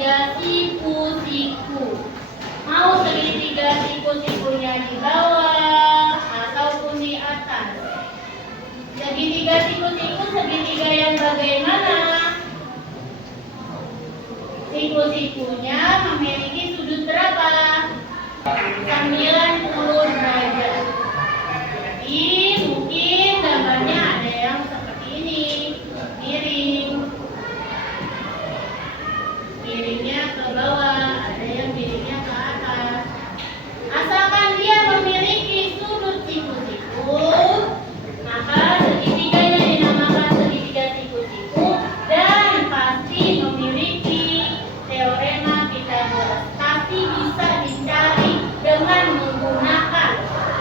segitiga siku-siku. Mau segitiga siku-sikunya di bawah ataupun di atas. Segitiga siku-siku segitiga yang bagaimana? Siku-sikunya memiliki sudut berapa? 90 derajat. Jadi mungkin gambarnya ada yang seperti ini, miring. Miringnya ke bawah, ada yang miringnya ke atas. Asalkan dia memiliki sudut siku-siku, maka segitiganya dinamakan segitiga siku-siku dan pasti memiliki teorema Pythagoras. Pasti bisa dicari dengan menggunakan,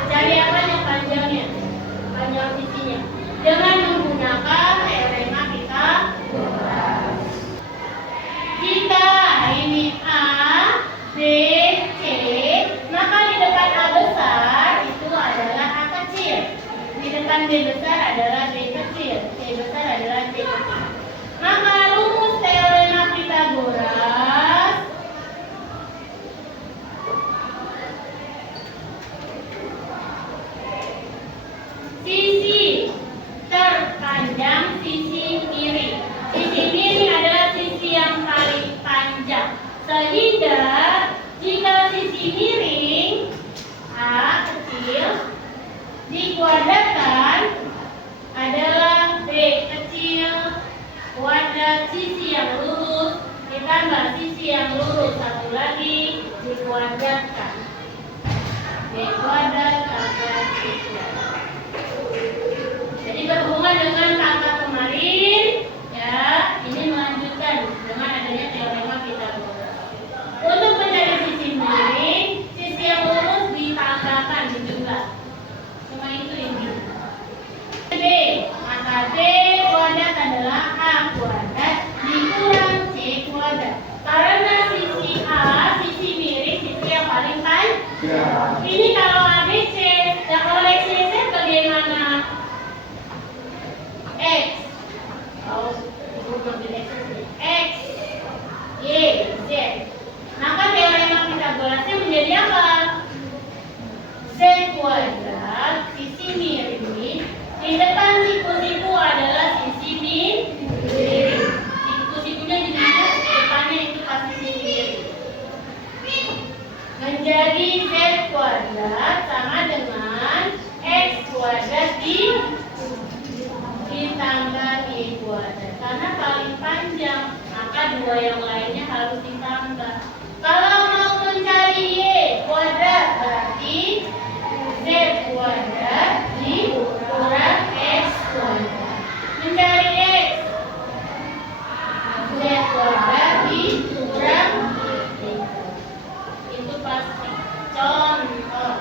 cari apanya, panjangnya, panjang sisinya, dengan menggunakan teorema Pythagoras. Jika ini A, B, C, maka di depan A besar itu adalah A kecil. Di depan B besar adalah B kecil. C besar adalah C kecil. Maka rumus teorema Pythagoras sisi terpanjang, sisi miring. Sisi miring adalah sisi yang paling panjang. Sehingga jika sisi miring A kecil dikuadratkan adalah B kecil kuadrat sisi yang lurus ditambah sisi yang lurus satu lagi dikuadratkan. B kuadrat tambah C kuadrat. Jadi berhubungan dengan kata kemarin, ya, ini melanjutkan dengan adanya teorema Pythagoras. Untuk mencari sisi miring, sisi yang lurus ditambahkan dijumlah. Cuma itu ini. B, maka B kuadrat adalah A kuadrat dikurang C kuadrat. Karena sisi A, sisi miring, sisi yang paling panjang. Ini kalau ABC, dan kalau XYZ bagaimana? X, oh, X, Y, Z. Maka teorema Pythagorasnya menjadi apa? Z kuadrat, sisi miring. Di depan siku-siku adalah sisi miring. Siku-sikunya di mana? Depannya itu pasti sisi miring. Menjadi Z kuadrat sama dengan X kuadrat ditambah Y kuadrat. Karena paling panjang, maka dua yang lainnya harus ditambah. Kalau mau mencari Y kuadrat berarti Z kuadrat dikurang X kuadrat. Mencari X, Z kuadrat dikurang Y. Itu pasti. Contoh.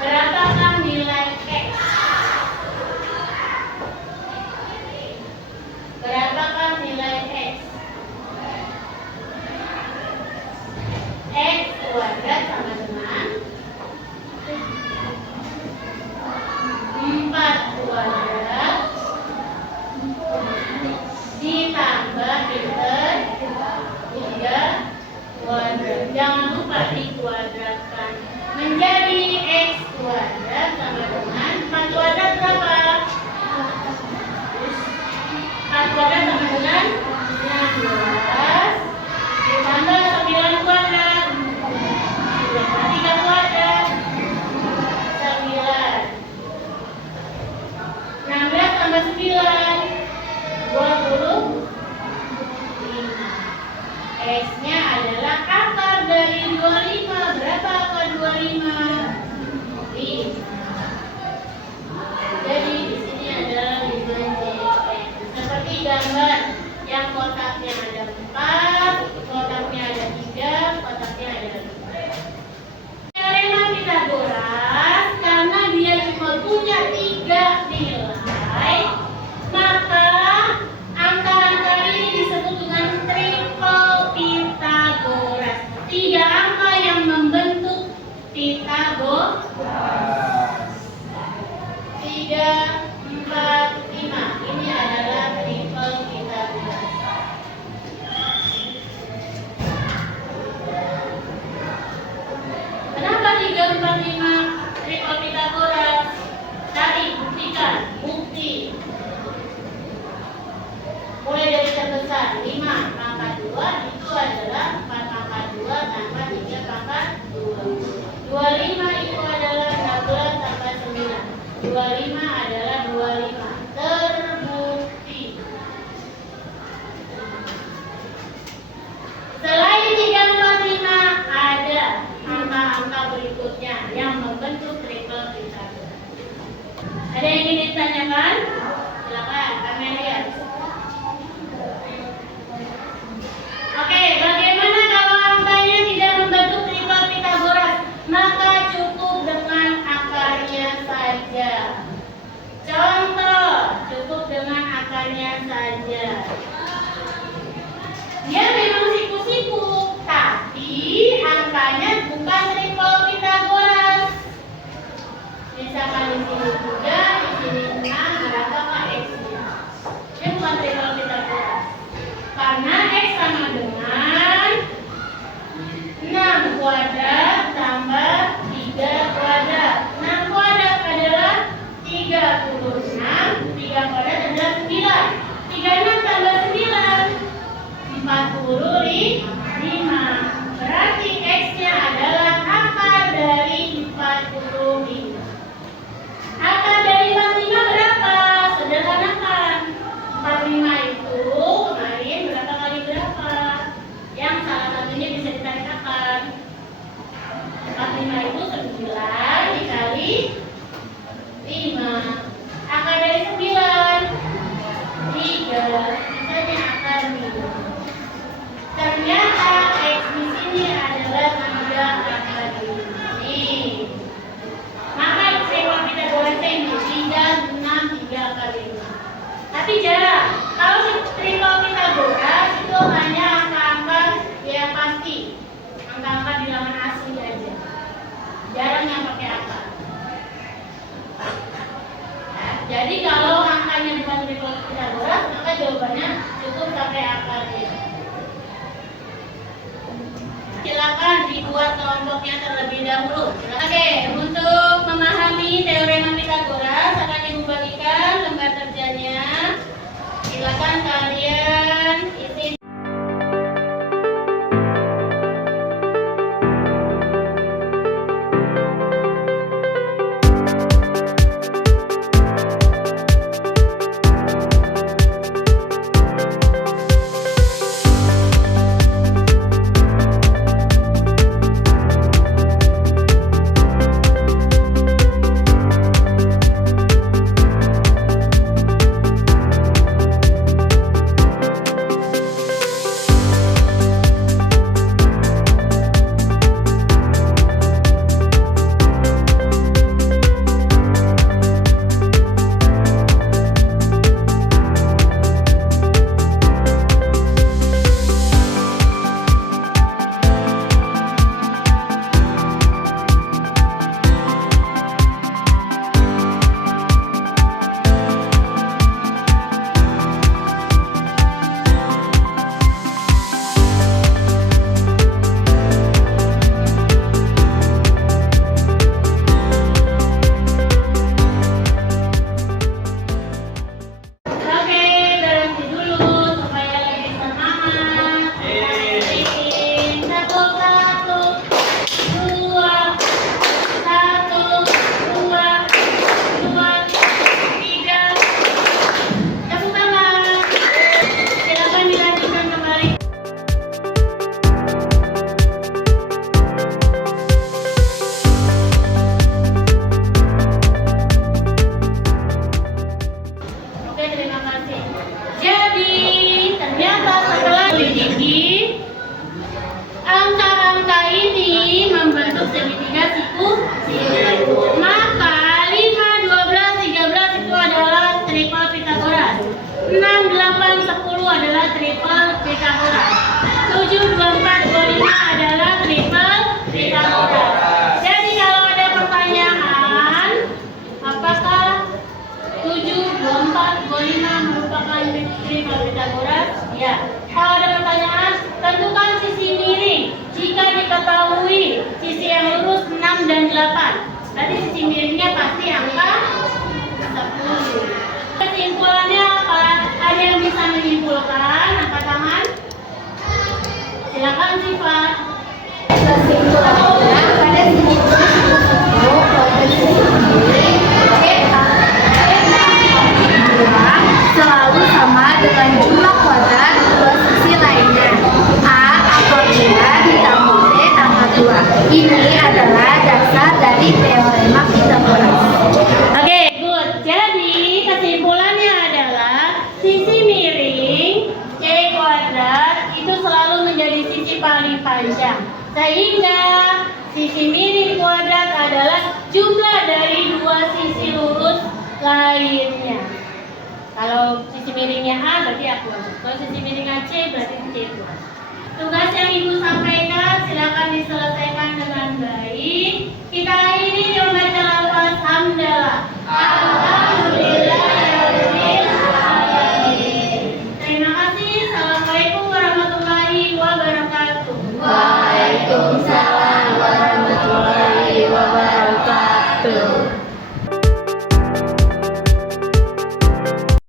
Berapakah nilai X? Berapakah nilai X? X kuadrat sama dengan 4 kuadrat ditambah pinter 3 kuadrat. Jangan lupa dikuadratkan menjadi X kuadrat sama dengan 4 kuadrat berapa? 4 kuadrat sama dengan 16 ditambah 9 kuadrat ditambah 3 kuadrat 9. 16 tambah 9 25. X-nya adalah akar dari 25. Berapa akar 25? 5. Jadi di sini adalah 5J. Seperti gambar yang kotaknya ada 4, kotaknya ada 3, kotaknya ada 5. Teorema Pythagoras karena dia cuma punya 3 nilai, 4, 5. Ini adalah triple Pythagoras. Kenapa 3, 4, 5 triple Pythagoras? Tadi buktikan, bukti. Mulai dari terbesar 5 pangkat 2 itu adalah 4 pangkat 2 tambah 3 pangkat 2. 25 itu adalah 16 tambah 9. 25 adalah 25. Terbukti. Selain 3, 4, 5 ada angka-angka berikutnya yang membentuk triple Pythagoras. Ada yang ingin ditanyakan? Silakan, kami lihat. Oke, bagaimana kalau angkanya tidak membentuk triple Pythagoras? Maka cukup dengan akarnya saja. Contoh, cukup dengan akarnya saja. Dia memang siku-siku, tapi angkanya bukan triple Pythagoras. Misalkan di sini 3, di sini 6, berapakah X-nya? Dia bukan triple Pythagoras. Karena X sama dengan 6 kuadrat tambah 3 kuadrat. 6 kuadrat adalah 36, 3 kuadrat adalah 9. 36 tambah 9, 45. Berarti X-nya adalah akar dari 45. Akar dari 45 berapa? Sederhanakan. 45 itu kemarin berapa kali berapa? Yang salah satunya bisa ditarik akar. 45 itu 9 dikali 5. Akar dari 9 3. Sisanya akar 5. Ternyata X di sini adalah 3 akar 5. Nih. Maka triple Pythagoras ini 3, 6, 3 akar 5. Tapi jarang. Kalau triple Pythagoras itu hanya angka-angka yang pasti, angka-angka bilangan asli aja. Jarang yang pakai akar. Nah, jadi kalau angkanya bukan triple Pythagoras, maka jawabannya cukup sampai akarnya. Silakan dibuat kelompoknya terlebih dahulu. Oke, untuk memahami teorema Pythagoras akan ibu bagikan lembar kerjanya. Silakan kalian isi. kalau Pythagoras? Ya. Kalau ada pertanyaan, tentukan sisi miring. Jika diketahui sisi yang lurus 6 dan 8, berarti sisi miringnya pasti angka 10. Kesimpulannya apa? Ada yang bisa menyimpulkan? Angkat tangan. Silakan Sifat. Kesimpulannya pada sisi selalu sama dengan jumlah kuadrat dua sisi lainnya. A apabila ditambah B tambah 2. Ini adalah dasar dari teorema Pythagoras. Oke, good. Jadi kesimpulannya adalah sisi miring C kuadrat itu selalu menjadi sisi paling panjang. Sehingga sisi miring kuadrat adalah jumlah dari dua sisi lurus lainnya. Kalau sisi miringnya A berarti A kuadrat. Kalau sisi miringnya C berarti C kuadrat. Tugas yang Ibu sampaikan silakan.